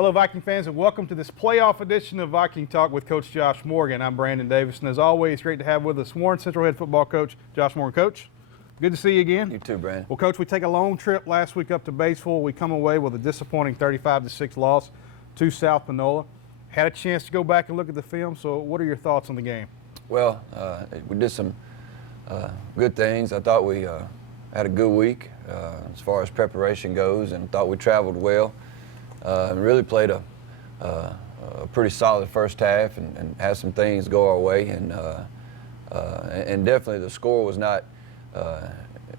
Hello, Viking fans, and welcome to this playoff edition of Viking Talk with Coach Josh Morgan. I'm Brandon Davis, and as always, great to have with us Warren Central head football coach Josh Morgan. Coach, good to see you again. You too, Brandon. Well, Coach, we take a long trip last week up to Batesville. We come away with a disappointing 35-6 loss to South Panola. Had a chance to go back and look at the film, so what are your thoughts on the game? Well, we did some good things. I thought we had a good week as far as preparation goes, and thought we traveled well. And really played a pretty solid first half and had some things go our way. And definitely the score was not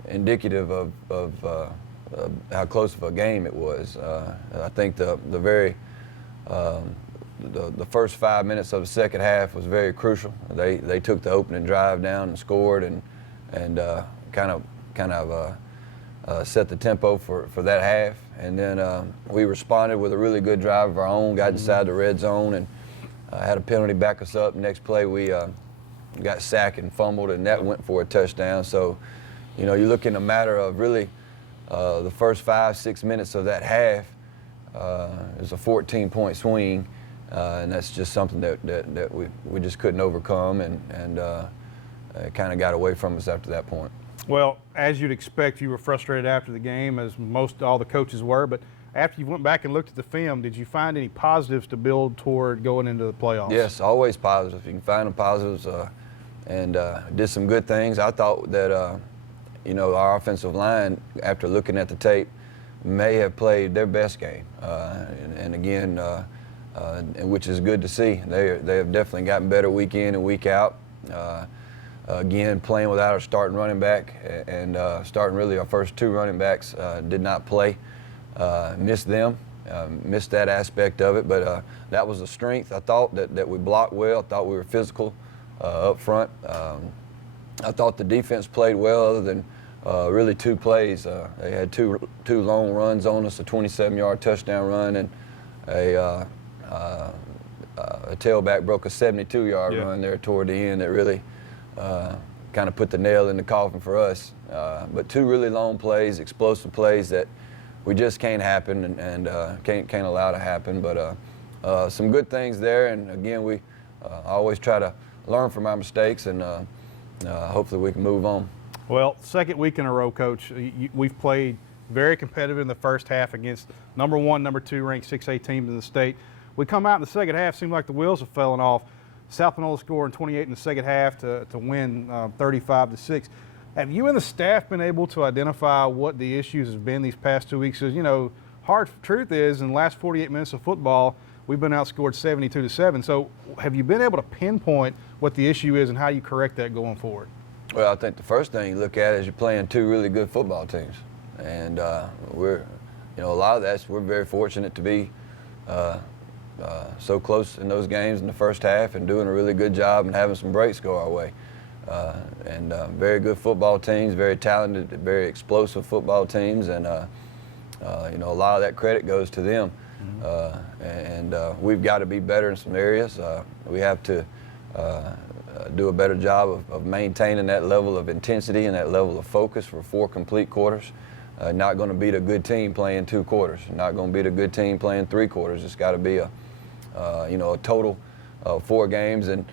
indicative of how close of a game it was. I think the first 5 minutes of the second half was very crucial. They took the opening drive down and scored and kind of set the tempo for that half. And then we responded with a really good drive of our own, got inside the red zone, and had a penalty back us up. Next play, we got sacked and fumbled, and that went for a touchdown. So, you know, you look in a matter of really the first 5-6 minutes of that half, it was a 14-point swing, and that's just something that we just couldn't overcome, and it kind of got away from us after that point. Well, as you'd expect, you were frustrated after the game, as all the coaches were. But after you went back and looked at the film, did you find any positives to build toward going into the playoffs? Yes, always positive. You can find the positives, and did some good things. I thought that, you know, our offensive line, after looking at the tape, may have played their best game. And again, which is good to see. They have definitely gotten better week in and week out. Again, playing without our starting running back, and starting really our first two running backs did not play. Missed them, missed that aspect of it, but that was a strength. I thought that we blocked well. I thought we were physical up front. I thought the defense played well, other than really two plays. They had two long runs on us, a 27-yard touchdown run, and a tailback broke a 72-yard run there toward the end that really kind of put the nail in the coffin for us. But two really long plays, explosive plays that we just can't happen and can't allow to happen. But some good things there, and again, we always try to learn from our mistakes, and hopefully we can move on. Well, second week in a row, Coach, we've played very competitive in the first half against number 1, number 2 ranked 6A teams in the state. We come out in the second half, seemed like the wheels have fallen off. South Panola scoring 28 in the second half to win 35-6. Have you and the staff been able to identify what the issues have been these past 2 weeks? Because, you know, hard truth is, in the last 48 minutes of football, we've been outscored 72-7. So have you been able to pinpoint what the issue is and how you correct that going forward? Well, I think the first thing you look at is you're playing two really good football teams. And we're, you know, a lot of that's, we're very fortunate to be so close in those games in the first half and doing a really good job and having some breaks go our way. And very good football teams, very talented, very explosive football teams, and you know, a lot of that credit goes to them. And we've got to be better in some areas. We have to do a better job of maintaining that level of intensity and that level of focus for 4 complete quarters. Not going to beat a good team playing 2 quarters. Not going to beat a good team playing 3 quarters. It's got to be a you know, a total of 4 games, and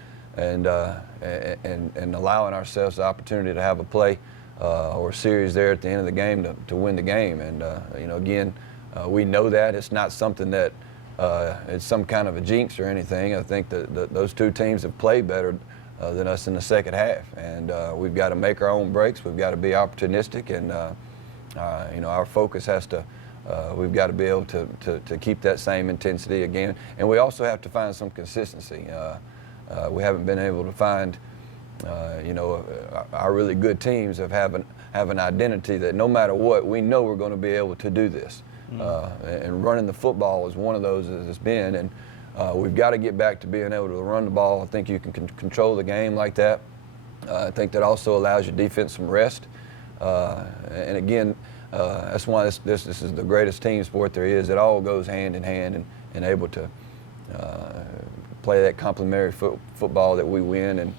allowing ourselves the opportunity to have a play or a series there at the end of the game to win the game. And you know, again, we know that it's not something that it's some kind of a jinx or anything. I think that those 2 teams have played better than us in the second half, and we've got to make our own breaks. We've got to be opportunistic, and you know, our focus has to. We've got to be able to keep that same intensity again, and we also have to find some consistency. We haven't been able to find, you know, our really good teams have an identity that no matter what, we know we're going to be able to do this. And running the football is one of those as it's been, and we've got to get back to being able to run the ball. I think you can control the game like that. I think that also allows your defense some rest. And again, that's why this is the greatest team sport there is. It all goes hand in hand, and able to play that complementary football that we win and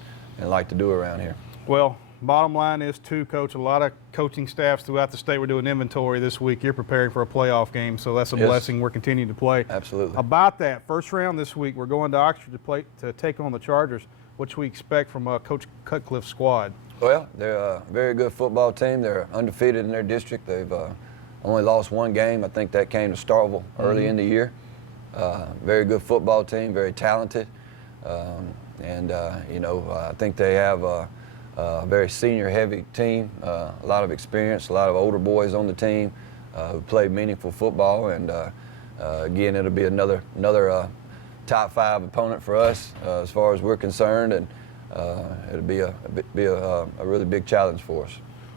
like to do around here. Well, bottom line is, too, Coach, a lot of coaching staffs throughout the state were doing inventory this week. You're preparing for a playoff game, so that's a blessing. We're continuing to play. Absolutely. About that, first round this week, we're going to Oxford to take on the Chargers. What should we expect from Coach Cutcliffe's squad? Well, they're a very good football team. They're undefeated in their district. They've only lost one game. I think that came to Starkville early in the year. Very good football team, very talented. I think they have a very senior-heavy team, a lot of experience, a lot of older boys on the team who play meaningful football. And again, it'll be another top 5 opponent for us as far as we're concerned, and it'll be a really big challenge for us.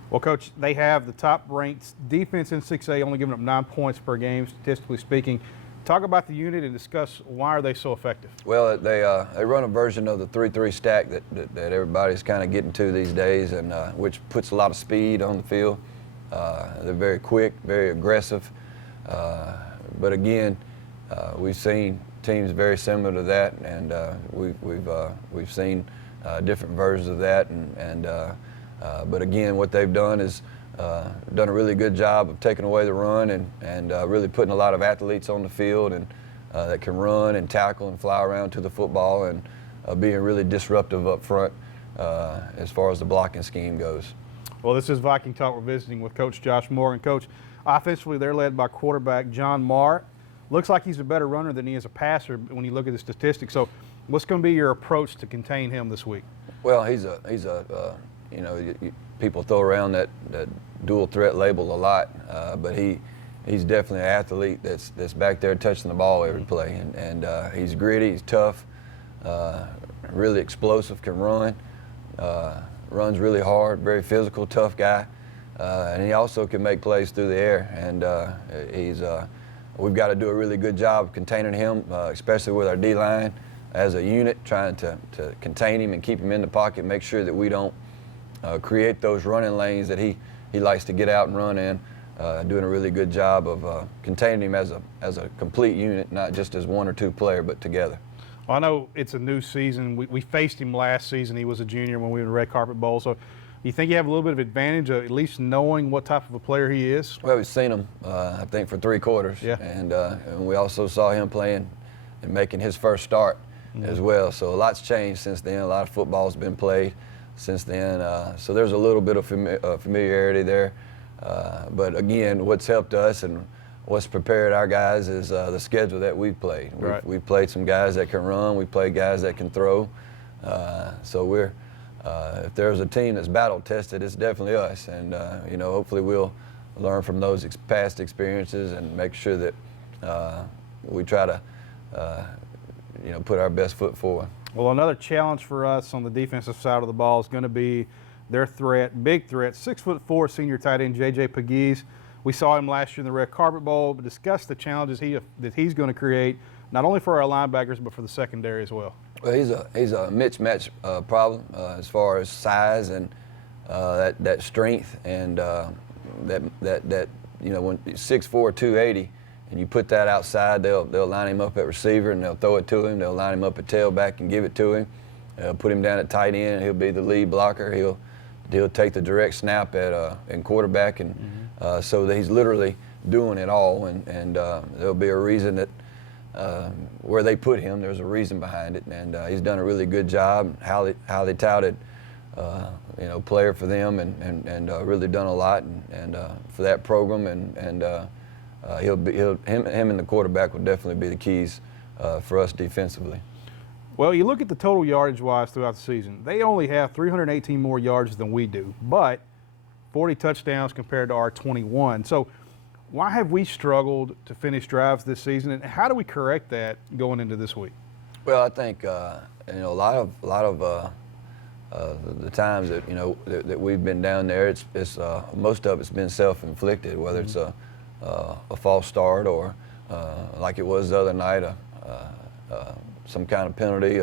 Well, Coach, they have the top-ranked defense in 6A, only giving up 9 points per game, statistically speaking. Talk about the unit and discuss why are they so effective. Well, they run a version of the 3-3 stack that everybody's kind of getting to these days, and which puts a lot of speed on the field. They're very quick, very aggressive. But again, we've seen teams very similar to that, and we've seen different versions of that. But again, what they've done is done a really good job of taking away the run and really putting a lot of athletes on the field and that can run and tackle and fly around to the football, and being really disruptive up front as far as the blocking scheme goes. Well, this is Viking Talk. We're visiting with Coach Josh Morgan. Coach, offensively, they're led by quarterback John Marr. Looks like he's a better runner than he is a passer when you look at the statistics. So what's going to be your approach to contain him this week? Well, people throw around that dual threat label a lot, but he's definitely an athlete that's back there touching the ball every play, and he's gritty, he's tough, really explosive, can run, runs really hard, very physical, tough guy, and he also can make plays through the air, and we've got to do a really good job of containing him, especially with our D-line as a unit, trying to contain him and keep him in the pocket, make sure that we don't create those running lanes that he likes to get out and run in, doing a really good job of containing him as a complete unit, not just as one or two player, but together. Well, I know it's a new season. We faced him last season. He was a junior when we were in the Red Carpet Bowl. So you think you have a little bit of advantage of at least knowing what type of a player he is? Well, we've seen him, I think, for 3 quarters. Yeah. And we also saw him playing and making his first start as well. So a lot's changed since then. A lot of football's been played since then. So there's a little bit of familiarity there. But again, what's helped us and what's prepared our guys is the schedule that we've played. Right. We've played some guys that can run. We played guys that can throw. So if there's a team that's battle tested, it's definitely us. And hopefully we'll learn from those past experiences and make sure that we try to put our best foot forward. Well, another challenge for us on the defensive side of the ball is going to be their big threat, 6'4" senior tight end J.J. Pegues. We saw him last year in the Red Carpet Bowl, but discuss the challenges that he's going to create, not only for our linebackers, but for the secondary as well. Well, he's a mismatch problem as far as size and that strength, and when 6'4", 280, and you put that outside, they'll line him up at receiver and they'll throw it to him. They'll line him up at tailback and give it to him. Put him down at tight end. He'll be the lead blocker. He'll take the direct snap in quarterback, and so that he's literally doing it all. And there'll be a reason that where they put him, there's a reason behind it, and he's done a really good job. Highly touted, player for them, and really done a lot and for that program, and him and the quarterback will definitely be the keys for us defensively. Well, you look at the total yardage-wise throughout the season. They only have 318 more yards than we do, but 40 touchdowns compared to our 21. So why have we struggled to finish drives this season, and how do we correct that going into this week? Well, I think a lot of the times that that we've been down there, it's most of it's been self-inflicted, whether it's a false start or like it was the other night, some kind of penalty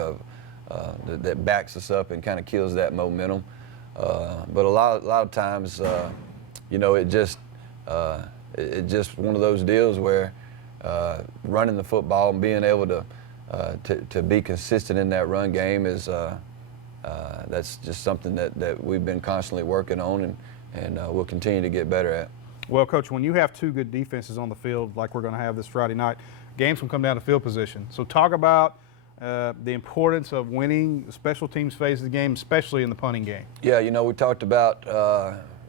that backs us up and kind of kills that momentum. But a lot of times, it's just one of those deals where running the football and being able to be consistent in that run game is that's just something that we've been constantly working on, and we'll continue to get better at. Well, Coach, when you have two good defenses on the field like we're going to have this Friday night, games can come down to field position. So talk about the importance of winning the special teams phase of the game, especially in the punting game. Yeah, we talked about,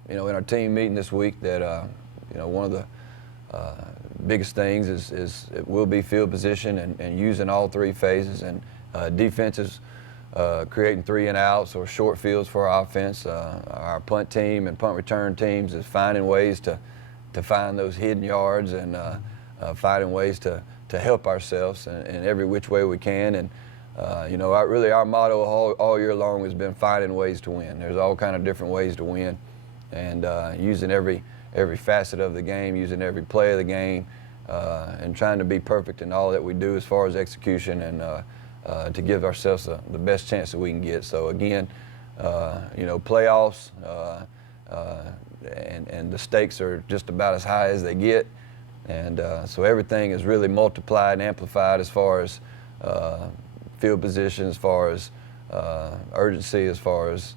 in our team meeting this week that, one of the biggest things is it will be field position and using all three phases, and defenses creating 3 and outs or short fields for our offense. Our punt team and punt return teams is finding ways to find those hidden yards and finding ways to help ourselves in every which way we can. And our motto all year long has been finding ways to win. There's all kind of different ways to win, and using every facet of the game, using every play of the game, and trying to be perfect in all that we do as far as execution, and to give ourselves the best chance that we can get. So again, playoffs, and the stakes are just about as high as they get, and so everything is really multiplied and amplified as far as field position, as far as urgency, as far as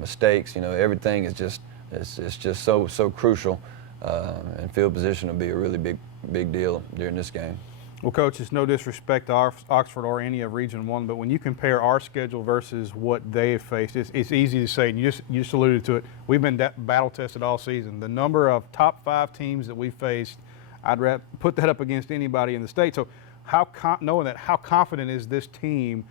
mistakes. Everything is just it's just so crucial, and field position will be a really big deal during this game. Well, Coach, it's no disrespect to Oxford or any of Region 1, but when you compare our schedule versus what they have faced, it's easy to say, and you just alluded to it, we've been battle-tested all season. The number of top 5 teams that we faced, I'd put that up against anybody in the state. So knowing that, how confident is this team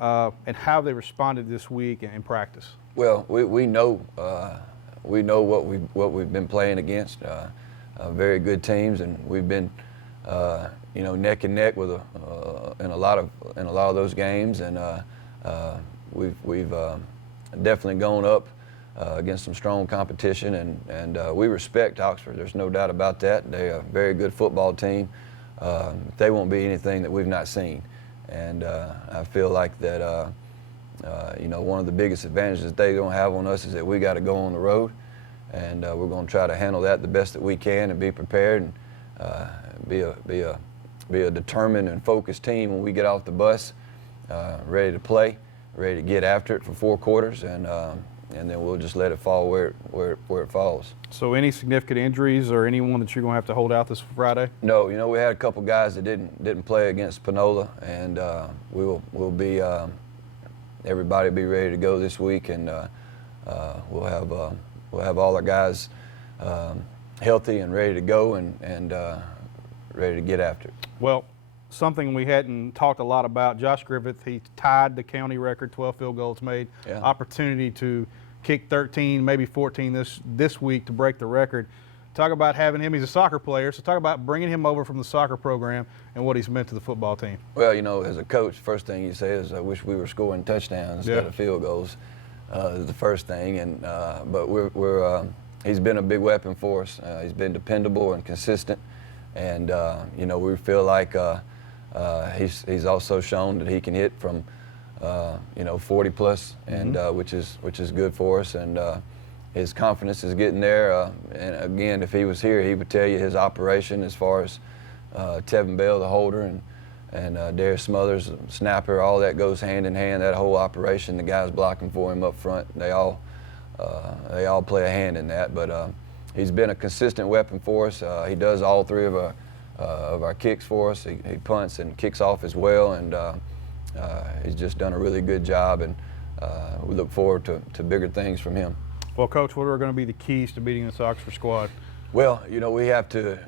and how they responded this week in practice? Well, we know what we've been playing against, very good teams, and we've been neck and neck with in a lot of those games, and we've definitely gone up against some strong competition, and we respect Oxford. There's no doubt about that. They're a very good football team. They won't be anything that we've not seen, and I feel like that one of the biggest advantages they don't have on us is that we got to go on the road, and we're going to try to handle that the best that we can and be prepared, and be a determined and focused team when we get off the bus, ready to play, ready to get after it for 4 quarters, and then we'll just let it fall where it falls. So any significant injuries or anyone that you're going to have to hold out this Friday? No, we had a couple guys that didn't play against Panola, and we'll be everybody be ready to go this week, and we'll have all our guys healthy and ready to go, and ready to get after it. Well, something we hadn't talked a lot about, Josh Griffith, he tied the county record, 12 field goals made. Yeah. Opportunity to kick 13, maybe 14 this week to break the record. Talk about having him, he's a soccer player, so talk about bringing him over from the soccer program and what he's meant to the football team. Well, as a coach, first thing you say is, I wish we were scoring touchdowns instead of field goals, is the first thing. And but he's been a big weapon for us. He's been dependable and consistent, and we feel like he's also shown that he can hit from 40 plus, and which is good for us, and his confidence is getting there. And again, if he was here, he would tell you his operation as far as Tevin Bell, the holder, and Darius Smothers, snapper, all that goes hand in hand. That whole operation, the guys blocking for him up front, they all play a hand in that. But he's been a consistent weapon for us. He does all 3 of our kicks for us. He punts and kicks off as well, and he's just done a really good job, and we look forward to bigger things from him. Well, Coach, what are going to be the keys to beating this Oxford squad? Well, we have to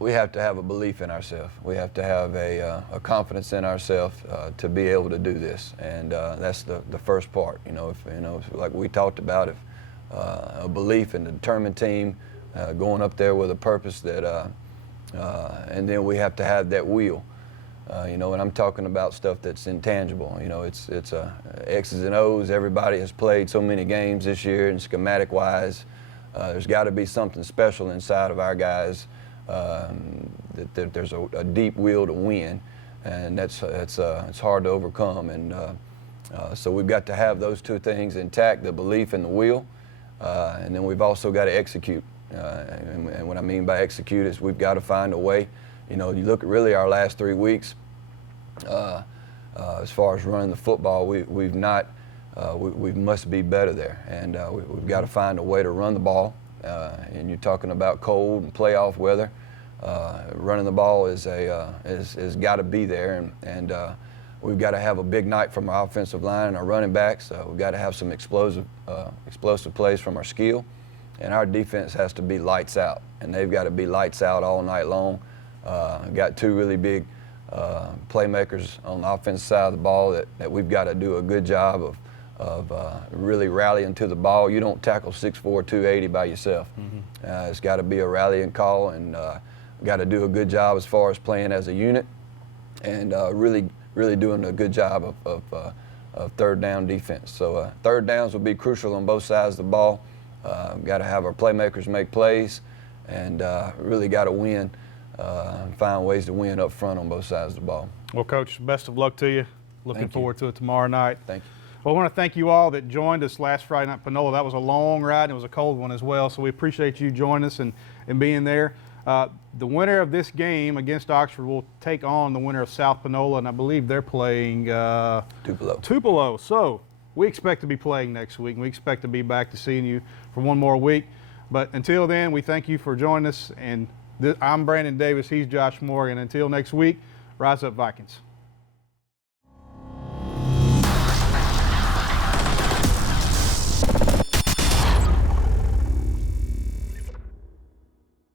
have a belief in ourselves. We have to have a confidence in ourselves to be able to do this, and that's the first part. If like we talked about, if a belief in the determined team, going up there with a purpose that, and then we have to have that will. And I'm talking about stuff that's intangible. It's X's and O's. Everybody has played so many games this year, and schematic-wise, there's got to be something special inside of our guys. That there's a deep will to win, and it's hard to overcome. And so we've got to have those 2 things intact: the belief and the will, and then we've also got to execute. And what I mean by execute is we've got to find a way. You look at really our last 3 weeks, as far as running the football, we've not we must be better there, and we've got to find a way to run the ball. And you're talking about cold and playoff weather. Running the ball is got to be there, and we've got to have a big night from our offensive line and our running backs. We've got to have some explosive plays from our skill, and our defense has to be lights out, and they've got to be lights out all night long. Got two really big playmakers on the offensive side of the ball that we've got to do a good job of really rallying to the ball. You don't tackle 6'4", 280 by yourself. It's got to be a rallying call, and got to do a good job as far as playing as a unit, and really doing a good job of third down defense. So third downs will be crucial on both sides of the ball. Got to have our playmakers make plays, and really got to win, find ways to win up front on both sides of the ball. Well, Coach, best of luck to you. Looking forward to it tomorrow night. Thank you. Well, I want to thank you all that joined us last Friday night, Panola. That was a long ride, and it was a cold one as well, so we appreciate you joining us and being there. The winner of this game against Oxford will take on the winner of South Panola, and I believe they're playing Tupelo. So we expect to be playing next week, and we expect to be back to seeing you for one more week. But until then, we thank you for joining us, and I'm Brandon Davis. He's Josh Morgan. Until next week, rise up, Vikings.